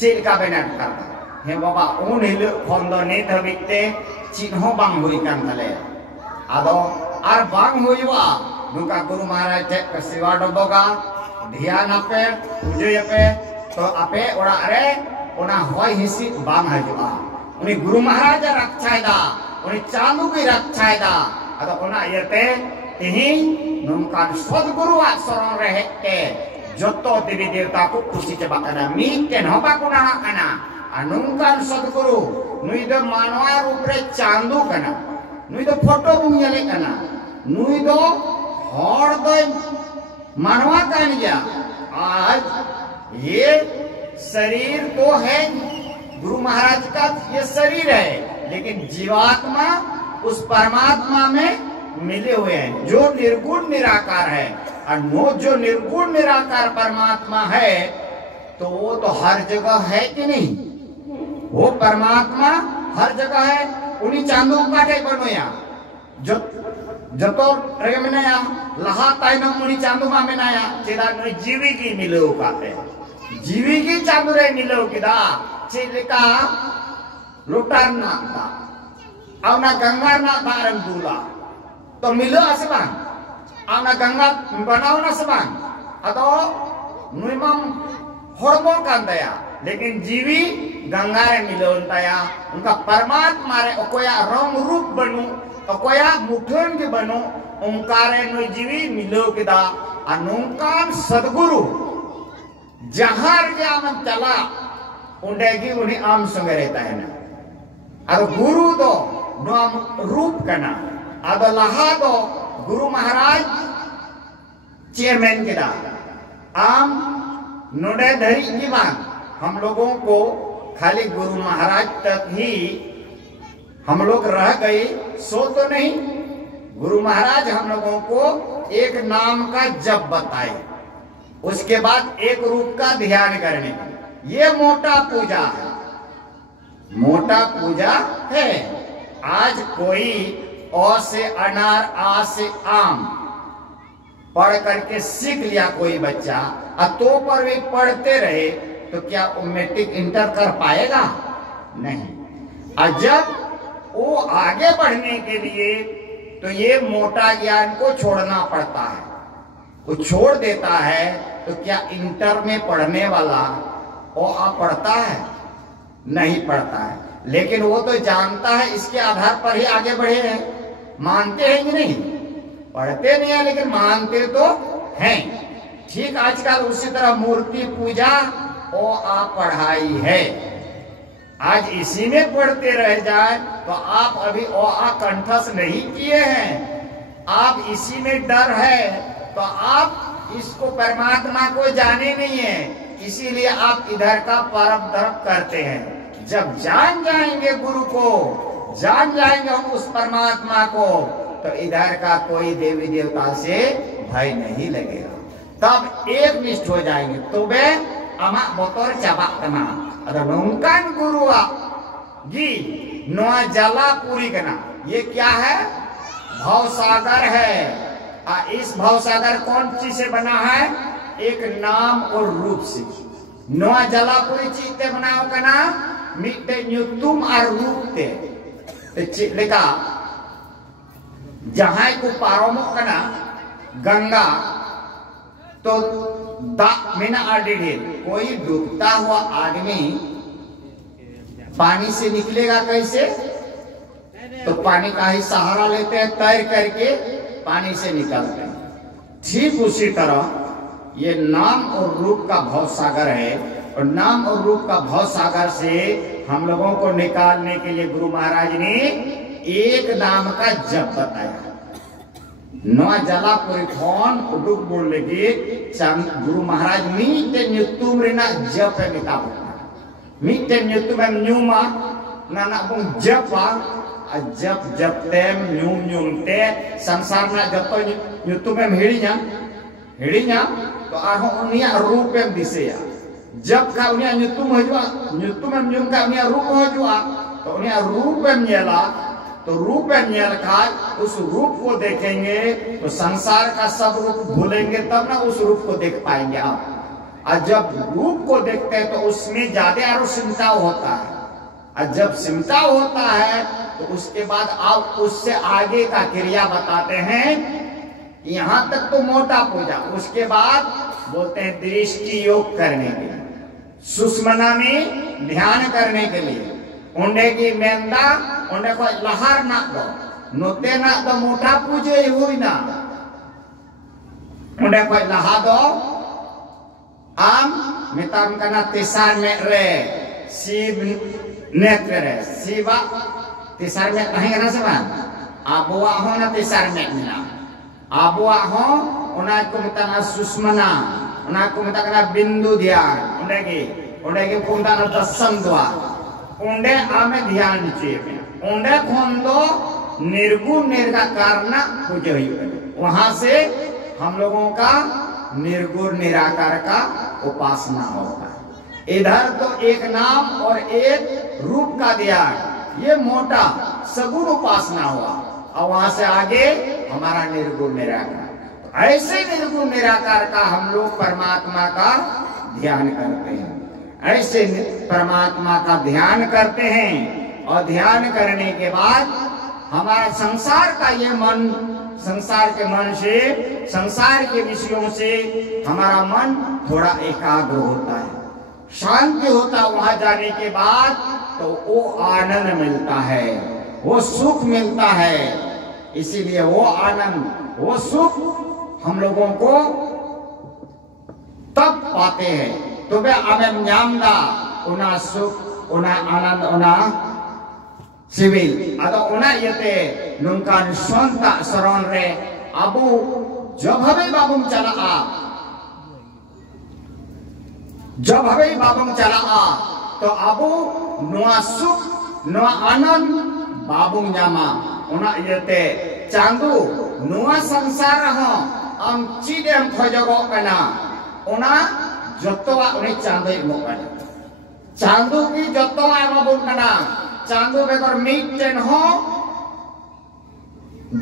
चेल का बेन अटका हे बाबा उन हिल खोन दो नी धबिते चिन्हो बांग हुई कान तले आदो आर बांग हुईवा नुका गुरु महाराज टे सेवा डबोगा ध्यान आपे पूजे आपे तो आपे ओड़ा अरे ओना होय हिसी बांग हजुआ उनी गुरु महाराज रक्षायदा उनी चालू की रक्षायदा अदा ओना यते तिही नमकान सदगुरु आश्रम रहे के joto dewi dewa ko kusi coba kana miten hoba kuna kana anungkan sadguru nui do manwa rupre chandu kana nui do foto bung nyale kana nui do hor do manwa kan ya आज ये शरीर तो है गुरु महाराज का ये शरीर है लेकिन जीवात्मा उस परमात्मा में मिले हुए हैं जो निर्गुण निराकार है और जो निर्गुण निराकार परमात्मा है तो वो तो हर जगह है कि नहीं वो परमात्मा हर जगह है उन्हीं चांदों काटे बनोया जतो रेमनया लहा ताइनो मुनि चांदू मा मेनाया चेदा नुई जीवी की मिलो काते जीवी की चांदू रे मिलो किदा चेलेका लोटार ना ता आवना गंगा ना तारम दूला तो मिलो असे बांग आवना गंगा बनाओ ना सबंग अतो नुई मम हरमो कांदया लेकिन जीवी गंगा रे मिलो उनताया उनका परमात्मा रे ओकोया रंग रूप बनु ओकोया मुठन के बनो ओंकारे नो जीवी मिलो किदा अनुकान सदगुरु जहार के आम चला उंडेगी उन्हें आम संग रहता है ना अद गुरु दो नाम रूप कना अद लहा दो गुरु महाराज चेयरमैन किदा आम नोडे धरी की बात हम लोगों को खाली गुरु महाराज तक ही हम लोग रह गए सो तो नहीं गुरु महाराज हम लोगों को एक नाम का जप बताए उसके बाद एक रूप का ध्यान करने ये मोटा पूजा है मोटा पूजा है आज कोई अ से अनार आ से आम पढ़ करके सीख लिया कोई बच्चा और तो पर भी पढ़ते रहे तो क्या वो मैट्रिक इंटर कर पाएगा नहीं और जब वो आगे बढ़ने के लिए तो ये मोटा ज्ञान को छोड़ना पड़ता है वो छोड़ देता है तो क्या इंटर में पढ़ने वाला वो पढ़ता है नहीं पढ़ता है लेकिन वो तो जानता है इसके आधार पर ही आगे बढ़े हैं मानते हैं कि नहीं पढ़ते नहीं है लेकिन मानते तो हैं ठीक आजकल उसी तरह मूर्ति पूजा वो पढ़ाई है आज इसी में पढ़ते रह जाए तो आप अभी कंठस्थ नहीं किए हैं आप इसी में डर है तो आप इसको परमात्मा को जाने नहीं है इसीलिए आप इधर का परम धर्म करते हैं जब जान जाएंगे गुरु को जान जाएंगे हम उस परमात्मा को तो इधर का कोई देवी देवता से भय नहीं लगेगा तब एक निष्ठ हो जाएंगे तो वे अमा बोतर चाबा कना अगर नौकान गुरुआ गी नोआ जला पूरी कना ये क्या है भवसागर है इस भवसागर कौन चीज से बना है एक नाम और रूप से नोआ जला पूरी चीज ते बनाओ कना मिटे न्यूतुम और रूप ते लेका जहां को पारोमो कना गंगा तो दा मिना आडे कोई डूबता हुआ आदमी पानी से निकलेगा कैसे तो पानी का ही सहारा लेते हैं तैर करके पानी से निकलते हैं ठीक उसी तरह ये नाम और रूप का भवसागर है और नाम और रूप का भवसागर से हम लोगों को निकालने के लिए गुरु महाराज ने एक नाम का जप बताया नोआ जलापुरी फोन उडुक बोल लगे गुरु महाराज मीटे न्यूतुम रेना जप है मिता मीटे न्यूतुम है न्यूमा नाना बुंग जपा जप जप तेम न्यूम न्यूम ते संसार ना जतो न्यूतुम है हिड़ीnya तो आहो उनिया रूप में दिसेया जब का उनिया न्यूतुम हजुआ न्यूतुम है न्यूम का उनिया रूप हजुआ तो उनिया रूप में मिला तो रूप में उस रूप को देखेंगे तो संसार का सब रूप भूलेंगे तब ना उस रूप को देख पाएंगे आप और जब रूप को देखते हैं तो उसमें ज्यादा आरो सिमटाव होता है और जब सिमटाव होता है तो उसके बाद आप उससे आगे का क्रिया बताते हैं यहाँ तक तो मोटा पूजा उसके बाद बोलते हैं दृष्टि योग करने के लिए सुषमना में ध्यान करने के लिए उन्हें की मेंदा उन्हें कोई लहर ना दो नोते ना तो मोटा पूजे हुई ना उन्हें कोई लहा दो am mitam kana tisar me re si netre re siwa tisar me tahi kana sama abua ho na tisar me na abua ho ona ko mitana susmana ona ko mitana bindu dhyan ondege puntana dasam dwa onde ame dhyan चाहिए onde khondo निर्गुण निराकार पूजा हुई वहां से हम लोगों का निर्गुण निराकार का उपासना होता है। इधर तो एक नाम और एक रूप का दिया, ये मोटा सगुण उपासना हुआ और वहां से आगे हमारा निर्गुण निराकार। ऐसे निर्गुण निराकार का हम लोग परमात्मा का ध्यान करते हैं, ऐसे परमात्मा का ध्यान करते हैं और ध्यान करने के बाद हमारा संसार का ये मन, संसार के मन से, संसार के विषयों से हमारा मन थोड़ा एकाग्र होता है, शांति होता है। वहां जाने के बाद तो वो आनंद मिलता है, वो सुख मिलता है। इसीलिए वो आनंद, वो सुख हम लोगों को तब पाते हैं। तो वे आनंद न्यामदा उना सुख, उना आनंद, उना civil atau una yete nungkan sonta seron re abu जब हमें बाबुम चला आ, जब हमें बाबुम चला आ तो abu nuah suk nuah आनंद बाबुम Nyama una yete Chandu nuah संसार हो am cidem खोजगो कना una जोतवा उन्हें चांदू इमो कना चांदू की जोतवा बाबुम कना चांदू बेगर मीटेन हो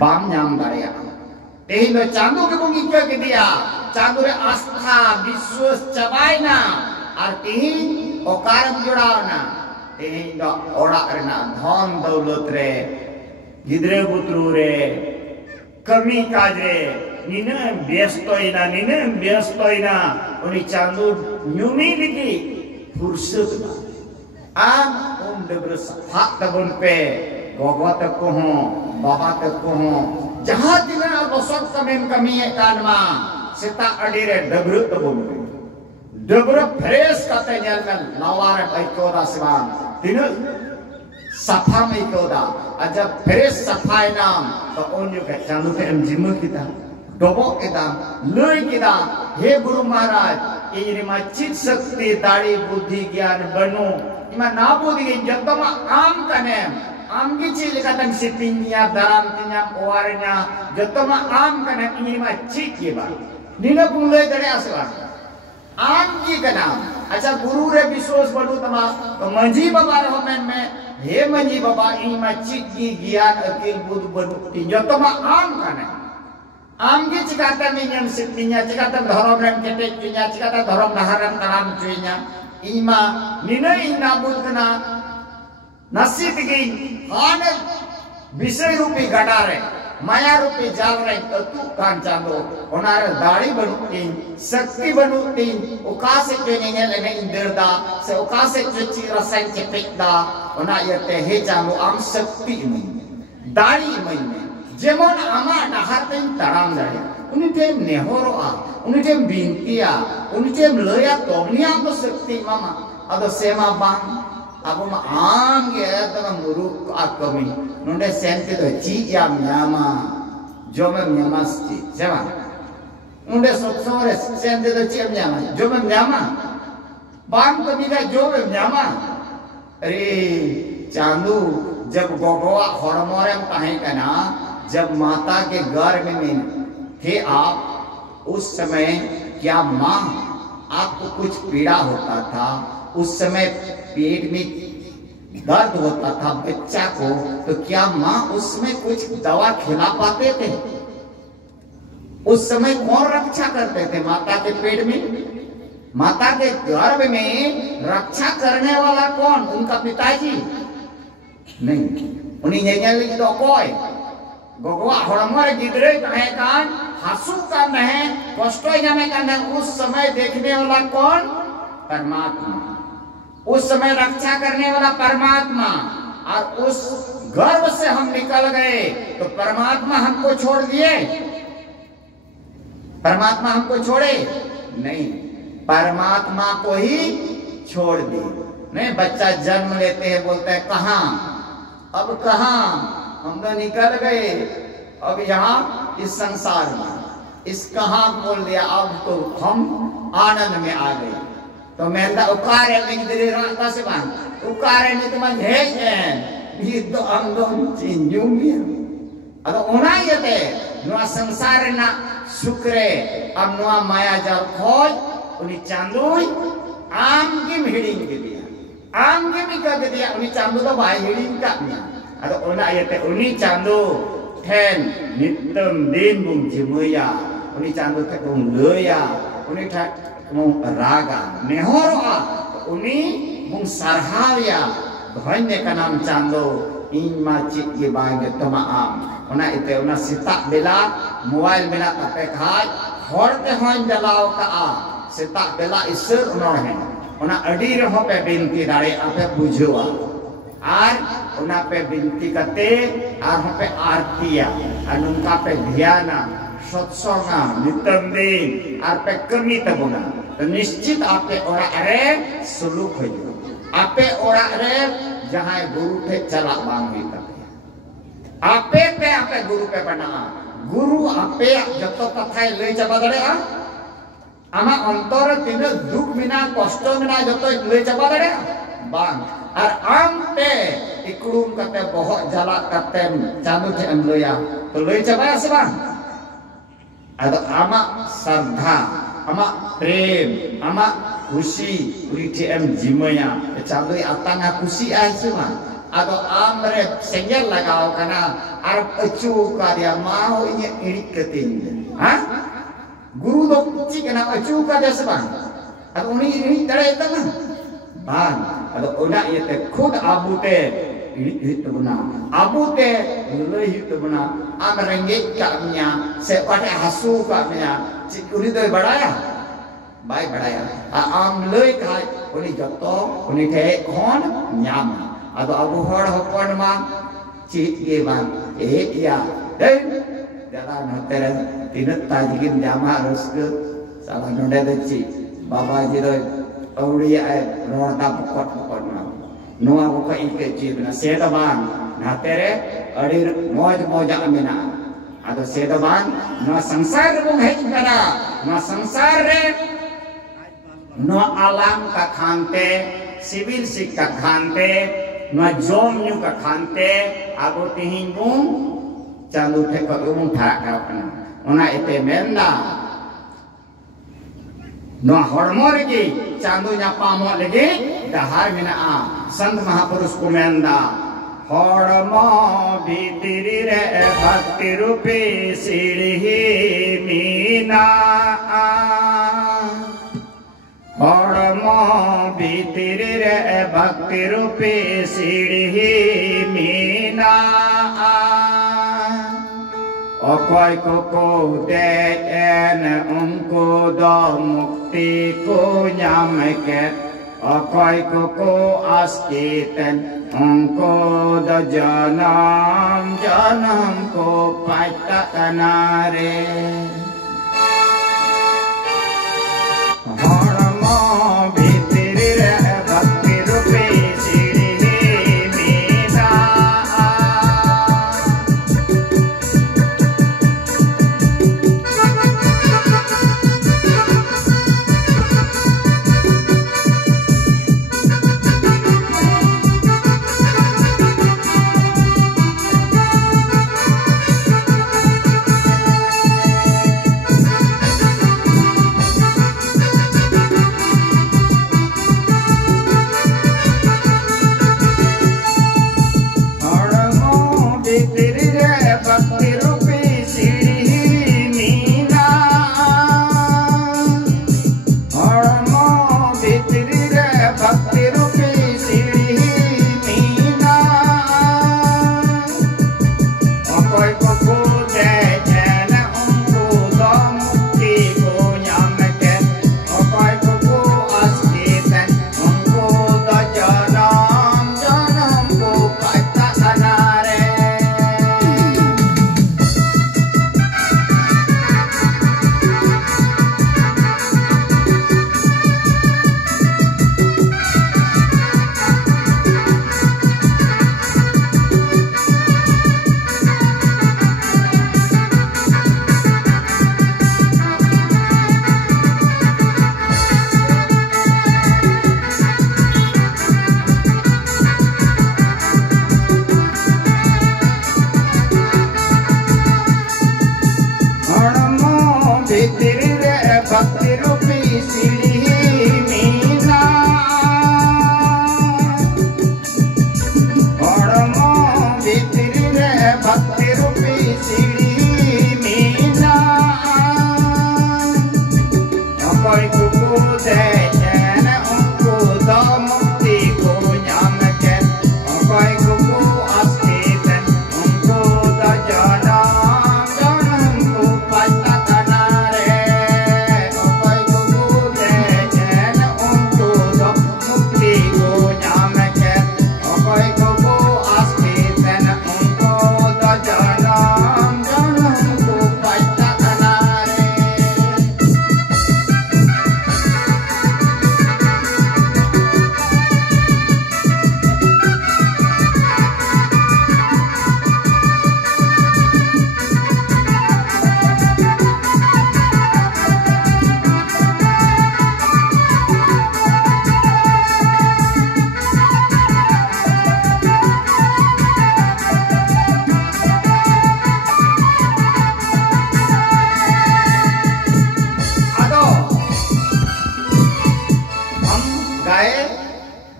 बाम न्याम दारिया तेही लो चांदू के बुंगी क्या के दिया चांदू रे आस्था विश्वास चबाई ना और तेही ओकार जुड़ाव ना तेही लो ओरा करना धन दौलत रे गिद्रे बुतरू रे कमी काजे निने व्यस्तोई ना उन्हीं चांदू न्यूमी लिखी फुर्सत ना आम डबरे सफाक तबन पे गोगो तक को हो बाबा तक को हो जहां दिना बसत कमेन कमी है कानमा सीता अडीरे डबरे तबन पे डबरे फ्रेश कते जल में नवारे भाई कोदा सिवान दिन सफा में कोदा जब फ्रेश सफाई नाम तो ओन्यू के चांदू के जिम किता डबो किता लुई किता हे गुरु महाराज ये चित शक्ति दाढ़ी बुद्धि ज्ञान बनो इमा नाबुदी जब आम कने आम की चीज का तंग सिपिन्या दाराम तिन्या ओवारन्या जब आम कने इमा चीज के बा नीना पुंगले करे असवा आम की कना अच्छा गुरु रे विश्वास बनु तमा तो मंजी बाबा रहो में हे मंजी बाबा इमा चीज की ज्ञान अकिल बुद्ध बनु जब आम कने आम की चिकाता मिन्यम सिपिन्या चिकाता धर्म रम केटे चिन्या चिकाता धर्म नहरम तराम चिन्या इमा निने इना बुद्धना नसीब की आने विषय रूपी गटारे माया रूपी जाल रे तू कान चांदो ओनारे दाढ़ी बनुती शक्ति बनुती उकासे चेनेने लेने इंदरदा से उकासे चची रसायन चेपेकदा ओना यते हे चांदो आम शक्ति में दाढ़ी में जेमन आमा नहारतें तराम दाढ़ी उन्हीं टेम नेहरोआ उन्हीं टेम बिंतिया उन्हीं टेम लया तोनिया तो शक्ति मामा अदो सेमा बांग अब मा आम के तो मुरुक आकमी नोंडे सेंटे तो चीज या म्यामा जो में म्यामास्ती सेवा उन्हें सोचोरे सेंटे तो चीज म्यामा जो में म्यामा बांग तो मिला जो में म्यामा अरे चांदू जब गोगोआ हरमोरे में कहीं कना जब माता के गर्भ में थे आप उस समय क्या माँ आपको कुछ पीड़ा होता था उस समय पेट में दर्द होता था बच्चा को तो क्या माँ उसमें कुछ दवा खिला पाते थे उस समय कौन रक्षा करते थे माता के पेट में माता के गर्भ में रक्षा करने वाला कौन उनका पिताजी नहीं उन्हीं ने तो कोई गोगवा हड़मर गिदरे कहे कान हंसू का नहीं कष्टों जाने का नहीं उस समय देखने वाला कौन परमात्मा उस समय रक्षा करने वाला परमात्मा और उस गर्भ से हम निकल गए तो परमात्मा हमको छोड़ दिए परमात्मा हमको छोड़े नहीं परमात्मा को ही छोड़ दी। नहीं, बच्चा जन्म लेते हैं, बोलते हैं कहाँ, अब कहाँ, हम तो निकल गए, अब यहाँ इस संसार में, इस कहाँ बोल दिया, अब तो हम आनंद में आ गए। तो मैं उकारे में रास्ता से बांध उकारे नहीं तो मैं भी तो अंगों चिंजुमिया अगर उना ये थे नुआ संसार ना शुक्रे अब नुआ माया जाल खोज उन्हीं चांदुई आम की हिड़िंग के दिया, आम के भी कर दिया, उन्हीं चांदू तो भाई हिड़िंग का दिया। अगर उना ये थे उन्हीं चांदू ठेन नित्यम दिन बुंग जिमुया उन्हीं चांदू थे बुंग लोया उन्हीं थे बुंग रागा नेहरोआ उन्हीं बुंग सरहाविया धन्य का नाम चांदो इन माचित के बांगे तमा आम उना इते उना सिता बेला मोबाइल बेला तपे खाज होरते होन जलाओ का आ सिता बेला इसर उनोर है उना अडी रहो पे बिनती दारे आपे बुझुआ आर उना पे बिनती करते आर हो पे आरतिया अनुका पे ध्याना सत्संगा नितम दिन आर पे कमी तबुना तो निश्चित आपे ओरा अरे सुलूक हो आपे ओरा रे जहां गुरु पे चला बांग हुई तक आपे गुरु पे बना गुरु आपे जब तो कथा ले चबा दड़े आमा अंतर तीन दुख बिना कष्ट बिना जब तो ले चबा दड़े बांग और आम पे इकड़ूम करते बहुत जला करते चांदू थे लोया तो ले चबा से बांग अद आमा श्रद्धा आमा प्रेम आमा खुशी उरिथे एम जिमया चांदोई आतांगा खुशी आइसुमा आदो आमरे सेंगल लगाओ कना आर अचू का दिया माहो इने इडिक कतिन हां गुरु दो कुची कना अचू का देसबा आदो उनी इडिक तड़े तना बान आदो उना येते खुद आबुते इडिक हितबुना आबुते लई हितबुना आम रंगे कामnya से पाटे हसू कामnya चिकुरी दो बड़ाया बाय बढ़ाया आम लय खाय उनी जतो उनी थे कौन न्याम अदो अबु हड़ हपन मा चीत के बान ए या दे दादा नतेरे तीन ताजगिन जामा रस्क साला नोडे दची बाबा जी रो औड़ी आए रोडा पकट पकट मा नोआ को इके जीवना सेदबान नतेरे अड़ी मौज मौजा अमिना अदो सेदबान नो संसार को है करा नो संसार रे नो आलाम का खानते सिविल सिक का खानते नो जोम न्यू का खानते आगो तिहिं बुंग चालू थे को बुंग थाक करना उना इते मेंदा नो हड़मो लगी चांदू न्यापामो लगी दहार मिना संत महापुरुष को मेंदा हड़मो भीतरी रे भक्ति रूपी सीढ़ी मीना हड़मो भीतरी रे भक्ति रूपी सीढ़ी मीना अकोय को देन उनको दो मुक्ति को न्याम के अकोय को आस्कितन उनको द जन्म जन्म को पाटना रे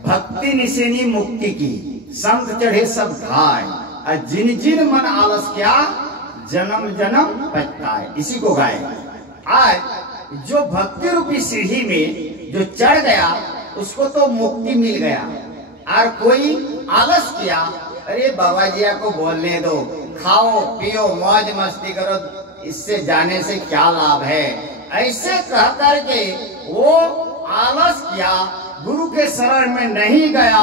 भक्ति निसेनी मुक्ति की, संत चढ़े सब घाय, और जिन जिन मन आलस किया जन्म जन्म पछताए। इसी को गाए। आज जो भक्ति रूपी सीढ़ी में जो चढ़ गया उसको तो मुक्ति मिल गया, और कोई आलस किया, अरे बाबा जी को बोलने दो, खाओ पियो मौज मस्ती करो, इससे जाने से क्या लाभ है, ऐसे कह करके वो आलस किया, गुरु के शरण में नहीं गया,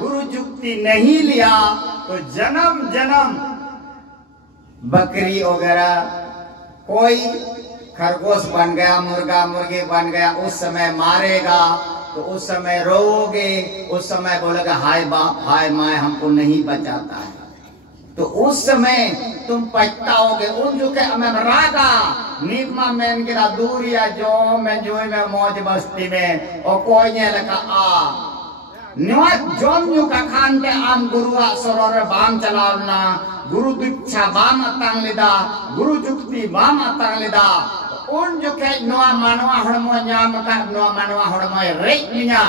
गुरु जुक्ति नहीं लिया, तो जन्म जन्म बकरी वगैरह कोई खरगोश बन गया, मुर्गा मुर्गी बन गया, उस समय मारेगा तो उस समय रोओगे, उस समय बोलेगा हाय बाप हाय माँ हमको नहीं बचाता है, तो उस समय तुम पछताओगे। उन जो के मैं रागा नीमा में गिरा दूर या जो मैं जो में मौज मस्ती में और कोई ने लगा आ न्या जोम यू का खान के आम गुरुआ सरोवर बाम चलावना, गुरु दीक्षा बाम अतांग लिदा, गुरु जुक्ति बाम अतांग लिदा, उन जो के नवा मानवा हड़मो न्याम का नवा मानवा हड़मो रेक मिया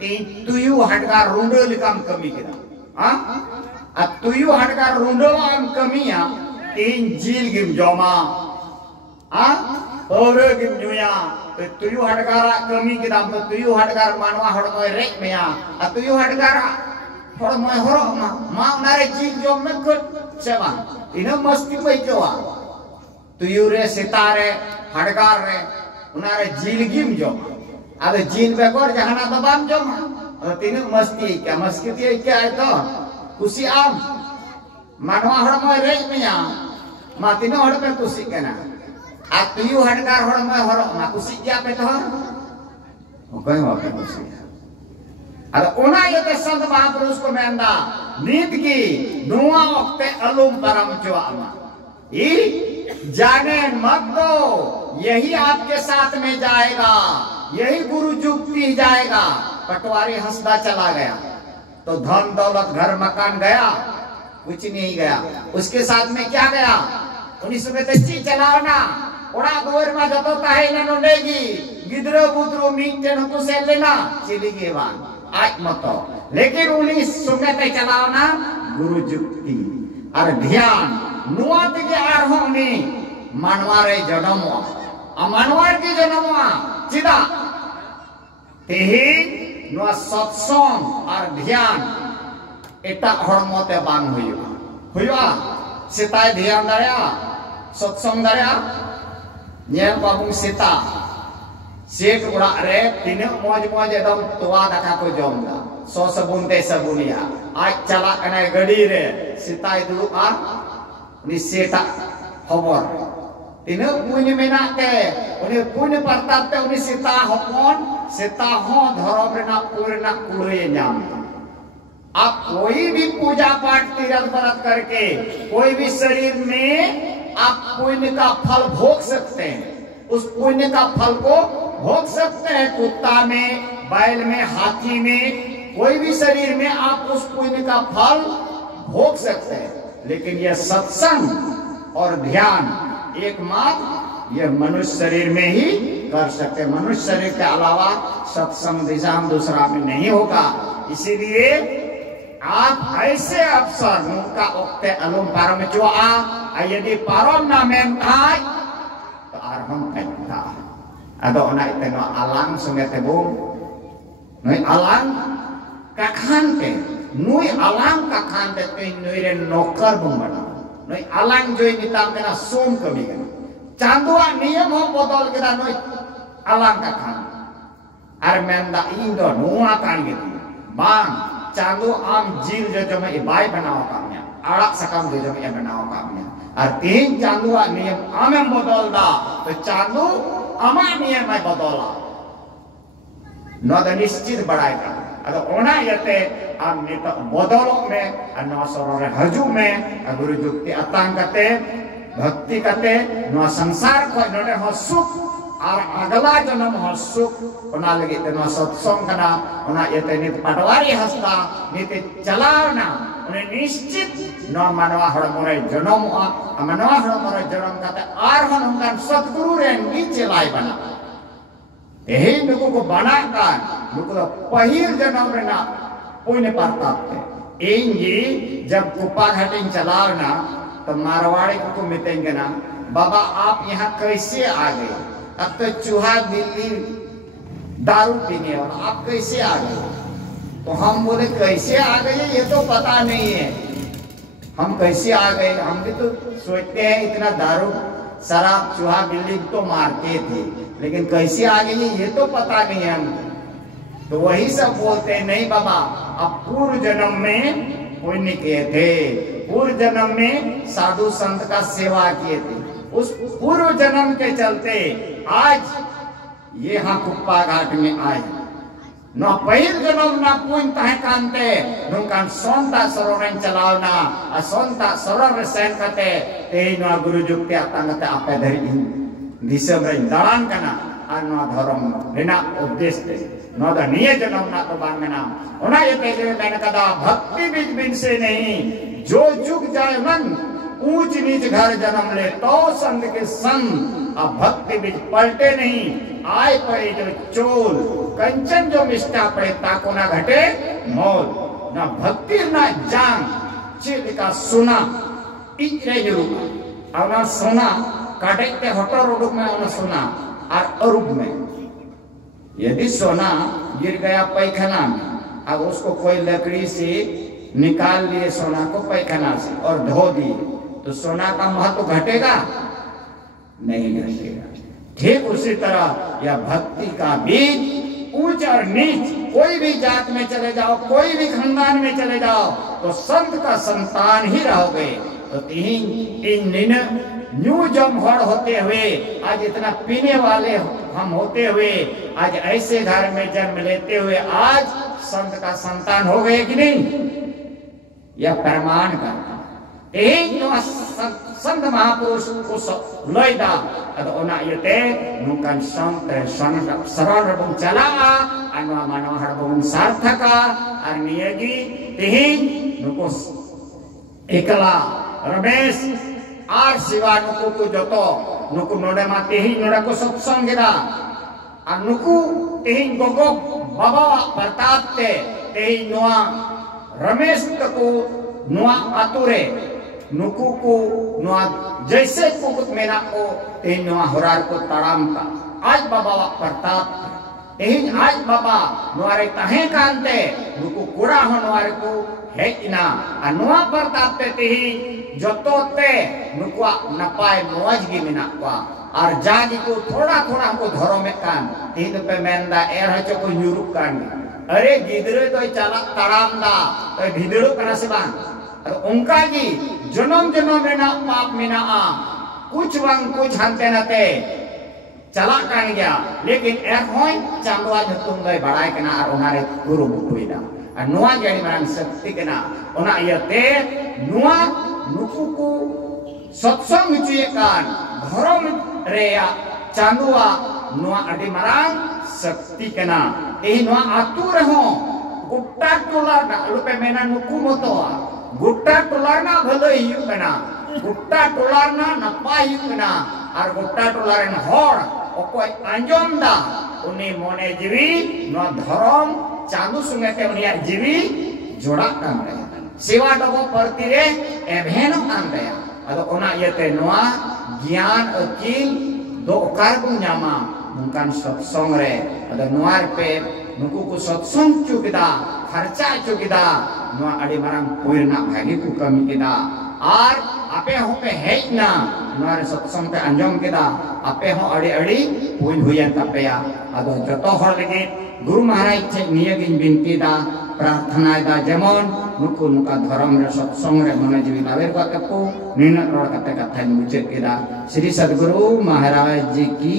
तीन तुयु हटका रुंडो लिकाम कमी किदा, हाँ तुयु हटका रुंडो आम कमिया तीन जील गिम जोमा, हाँ और गिम जुया, तो तुयु हटकारा कमी किदा, तो तुयु हटकार मानवा हड़मो रेक मिया, तुयु हटकारा हड़मो हरो मा उनारे जील जोम में कुछ सेवा, इन्हें मस्ती पे जोआ तुयु रे सितारे हड़कार रे उनारे जील गिम जो, अब जील बेकोर जहाना तो बाम जो मा, तीनों मस्ती क्या मस्ती क्या है तो कुसी आम मानवा हड़मो रेज में या मा तीनों हड़ पे कुसी के ना, आ तुयु हड़कार हड़मो हरो मा कुसी क्या पे तो वो कहीं वहाँ पे कुसी है। अब उन्हें ये तो संत महापुरुष को मेंदा नीत की नुआ वक्ते अलुम परम जो आमा, जाने मत दो यही आपके साथ में जाएगा, यही गुरु जुक्ति जाएगा। पटवारी हंसदा चला गया तो धन दौलत घर मकान गया, कुछ नहीं गया, उसके साथ में क्या गया, 1935 चलाओ ना ओड़ा दोर में जतो ताहे ना नोडेगी गिद्रो बुद्रो मीटे नको से लेना चली गई बात आज मतो, लेकिन 19 चलाओ ना गुरु जुक्ति और ध्यान नुआ के आरहों ने मानवारे जन्मवा, मानवार के जन्मवा चिदा तेही नुआ सत्संग और ध्यान एटा हड़मोते बांग हुआ सेताय ध्यान दाया सत्संग दाया नेल बाबू सेता सेठ उड़ा रे तीन मौज मौज एकदम तोवा दाका को जमदा सो सबुन ते सबुनिया आज चला कने गड़ी रे सेताय दुलुक आ उनी सेता खबर तीन पुण्य मेना के उनी पुण्य प्रताप ते उनी सेता हपन सेता हो धर्म रेना पूर्णा कुड़े नाम। आप कोई भी पूजा पाठ तीर्थ व्रत करके कोई भी शरीर में आप पुण्य का फल भोग सकते हैं, उस पुण्य का फल को भोग सकते हैं, कुत्ता में बैल में हाथी में कोई भी शरीर में आप उस पुण्य का फल भोग सकते हैं, लेकिन यह सत्संग और ध्यान एकमात्र यह मनुष्य शरीर में ही कर सकते, मनुष्य शरीर के अलावा सत्संग दिशा दूसरा में नहीं होगा। इसीलिए आप ऐसे अवसर मुका उक्ते अलुम पारम जो आ यदि पारम ना में आय तो आरहम कहता अदो ना इतना अलांग संगे ते बो नहीं अलांग का खान के नुई अलांग का खान ते नुई रे नौकर बना नहीं अलांग जो निताम के ना सोम कभी के चांदुआ नियम हो बदल के ना नुई अलांग का खान आर मेंदा इंदो नुआ कान के बांग चांदो आम जीव जो जो मैं बाय बनाओ कामया आड़ा सकम जो जो मैं बनाओ कामया और तीन चांदुआ नियम आमे बदल दा तो चांदो अमा नियम में बदला नोद निश्चित बढ़ाएगा अगर ओना यते आम नेता बदलो में अन्ना सरोरे हजू में गुरु जुक्ति अतांग करते भक्ति करते नो संसार को नोने हो सुख और अगला जन्म हो सुख ओना लगे ते नो सत्संग कना ओना यते नित पटवारी हस्ता नित चलावना उन्हें निश्चित नो मानवा हड़मोरे जन्म आ मानवा हड़मोरे जन्म काते आर हन उनका सतगुरु रे नीचे लाई बना यही नुकु को बनाकर नुकु तो पहिल जन्म रे ना पुण्य प्रताप थे। इंजी जब कुप्पा घाटिंग चलाओ ना तो मारवाड़ी को मितेंगे ना, बाबा आप यहाँ कैसे आ गए? अब तो चूहा बिल्ली दारू पीने और आप कैसे आ गए? तो हम बोले कैसे आ गए ये तो पता नहीं है, हम कैसे आ गए? हम भी तो सोचते हैं इतना दारू शराब चूहा बिल्ली तो मारते थे, लेकिन कैसे आ गए ये तो पता नहीं है हमको। तो वही सब बोलते हैं नहीं बाबा आप पूर्व जन्म में पुण्य किए थे, पूर्व जन्म में साधु संत का सेवा किए थे, उस पूर्व जन्म के चलते आज ये यहाँ कुप्पा घाट में आए। न पहिल जन्म ना पुण्य तहे कांते नुकान सोंता सरोरन चलावना आ सोंता सरोर सेन कते ते न गुरु जुक्ति आतंगते आपे धरि दिसम रे दान कना आ न धर्म रेना उद्देश्य न द निये जन्म ना तो बांगना ओना ये तेजे मैंने कदा भक्ति बीज बिन से नहीं जो जुग जाए मन ऊंच नीच घर जन्म ले तो संत के संग अब भक्ति बीज पलटे नहीं आय पड़े जो चोल कंचन जो मिष्टा पड़े ताको ना घटे मोल ना भक्ति ना जान चित का सुना इतने जरूर और ना सुना काटे के होटल रूप में ना सुना और अरूप में यदि सोना गिर गया पैखाना में अब उसको कोई लकड़ी से निकाल लिए सोना को पैखाना से और धो दिए तो सोना का महत्व घटेगा नहीं घटेगा। ठीक उसी तरह यह भक्ति का बीज ऊंच और नीच कोई भी जात में चले जाओ कोई भी खानदान में चले जाओ तो संत का संतान ही रहोगे। तो इन न्यू जम हड़ होते हुए आज इतना पीने वाले हम होते हुए आज ऐसे घर में जन्म लेते हुए आज संत का संतान हो गए कि नहीं? यह प्रमाण का संत महापुरुष को लयदा अतो ओना यते नुकान संत सरल रबुं चला अनवा मानव हरबुं सार्थका और नियगी तिहिं नुको एकला रमेश आर शिवा नुकु को जतो नुकु नोडे मा तिहिं नोडे को सत्संगेदा और नुकु तिहिं गोगो बाबा प्रताप ते तिहिं नुआ रमेश को नुआ आतुरे नुकु को नुआ जैसे कुकुत मेना को तेन नुआ होरार को तड़ाम का आज बाबा प्रताप तेन आज बाबा नुआरे तहे कांते नुकु कुड़ा हो नुआरे को है इना अनुआ प्रताप ते तेही जतो ते नुकुआ नपाय मौज गी मेना को और जागी को थोड़ा थोड़ा हमको धरो में कान तीन पे मेंदा एर हचो को यूरोप कान अरे गिदरे तो चला तड़ाम दा तो भिदड़ो कना से बान उनका जी जन्म जन्म में ना पाप में ना कुछ वंग कुछ हंते नते चला कान गया लेकिन एक होय चांदवा जतुम गए बड़ाई के ना और उनारे गुरु बुकुइदा और नुआ जड़ी मरान शक्ति के ना उना यते नुआ नुकु को सत्संग चुए कान धर्म रेया चांदवा नुआ अडी मरान शक्ति के ना एही नुआ आतु रहो गुट्टा टोला ना लुपे मेना नुकु मोतोआ गुट्टा टोलारना भले युकना गुट्टा टोलारना नपाय युकना और गुट्टा टोलारन होड़ ओकोय अंजम दा उनी मोने जीवी न धर्म चांदू सुंगते उनिया जीवी जोड़ा कान रे सेवा डबो परती रे एभेन कान रे अदो ओना यते नोआ ज्ञान अकील दो कार को न्यामा मुकान सत्संग रे अदो नोआर पे नुकु को सत्संग चुकिदा खर्चा चुकिदा नुआ अड़ी मारांग पुरना भागी को कमी किदा और आपे हो पे है ना नुआरे सत्संग पे अंजम किदा आपे हो अड़ी अड़ी पुइन हुयन तपेया अदो जतो हर लगे गुरु महाराज चे नियगिन बिनती दा प्रार्थना दा जेमन नुकु नुका धर्म रे सत्संग रे मने जीवी लावेर को तको निन रोड कते कथा मुचे किदा श्री सद्गुरु महाराज जी की